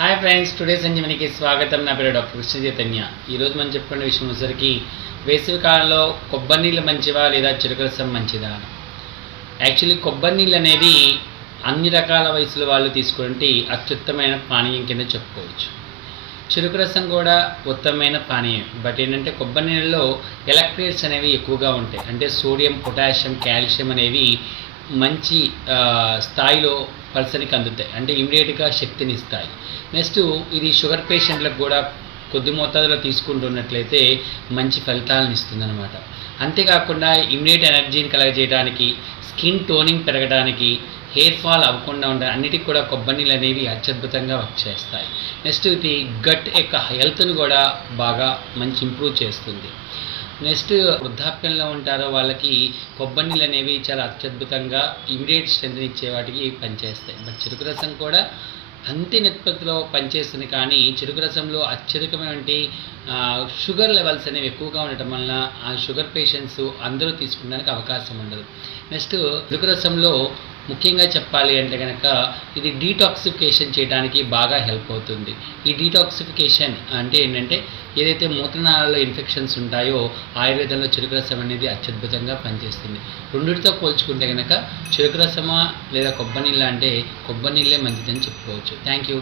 Hi friends, today సంజీవనికి స్వాగతం. నా పేరు డాక్టర్ కృష్ణ చైతన్య. ఈరోజు మనం చెప్పుకునే విషయం వచ్చేసరికి వేసవి కాలంలో కొబ్బరి నీళ్ళు మంచివా లేదా చెరుకు రసం మంచిదా. యాక్చువల్లీ కొబ్బరి నీళ్ళు అనేది అన్ని రకాల వయసుల వాళ్ళు తీసుకుంటే అత్యుత్తమైన పానీయం కింద చెప్పుకోవచ్చు. చెరుకు రసం కూడా ఉత్తమమైన పానీయం. బట్ ఏంటంటే కొబ్బరి నీళ్ళలో ఎలక్ట్రోలైట్స్ అనేవి ఎక్కువగా ఉంటాయి. అంటే సోడియం, పొటాషియం, కాల్షియం అనేవి మంచి స్థాయిలో పర్సన్కి అందుతాయి. అంటే ఇమీడియట్గా శక్తిని ఇస్తాయి. నెక్స్ట్ ఇది షుగర్ పేషెంట్లకు కూడా కొద్ది మోతాదులో తీసుకుంటున్నట్లయితే మంచి ఫలితాలను ఇస్తుందన్నమాట. అంతేకాకుండా ఇమీడియట్ ఎనర్జీని కలగజేయడానికి, స్కిన్ టోనింగ్ పెరగడానికి, హెయిర్ ఫాల్ అవ్వకుండా ఉండే అన్నిటికి కూడా కొబ్బరి నీళ్ళు అనేవి అత్యద్భుతంగా వర్క్ చేస్తాయి. నెక్స్ట్ ఇది గట్ యొక్క హెల్త్ను కూడా బాగా మంచి ఇంప్రూవ్ చేస్తుంది. నెక్స్ట్ వృద్ధాప్యంలో ఉంటారో వాళ్ళకి కొబ్బరి నీళ్ళు అనేవి చాలా అత్యద్భుతంగా ఇమీడియట్ స్ట్రెంత్ ఇచ్చే వాటికి పనిచేస్తాయి. బట్ చెరుకు రసం కూడా అంతే నిష్పత్తిలో పనిచేస్తుంది. కానీ చెరుకు రసంలో అత్యధికమైనటువంటి షుగర్ లెవెల్స్ అనేవి ఎక్కువగా ఉండటం వలన ఆ షుగర్ పేషెంట్స్ అందరూ తీసుకోవడానికి అవకాశం ఉండదు. నెక్స్ట్ చెరుకు రసంలో ముఖ్యంగా చెప్పాలి అంటే కనుక ఇది డీటాక్సిఫికేషన్ చేయడానికి బాగా హెల్ప్ అవుతుంది. ఈ డీటాక్సిఫికేషన్ అంటే ఏంటంటే ఏదైతే మూత్రనాళాల్లో ఇన్ఫెక్షన్స్ ఉంటాయో ఆయుర్వేదంలో చెరుకు రసం అనేది అత్యద్భుతంగా పనిచేస్తుంది. రెండిటితో పోల్చుకుంటే కనుక చెరుకు రసమా లేదా కొబ్బరి నీళ్ళ అంటే కొబ్బరి నీళ్ళే మంచిదని చెప్పుకోవచ్చు. Thank you.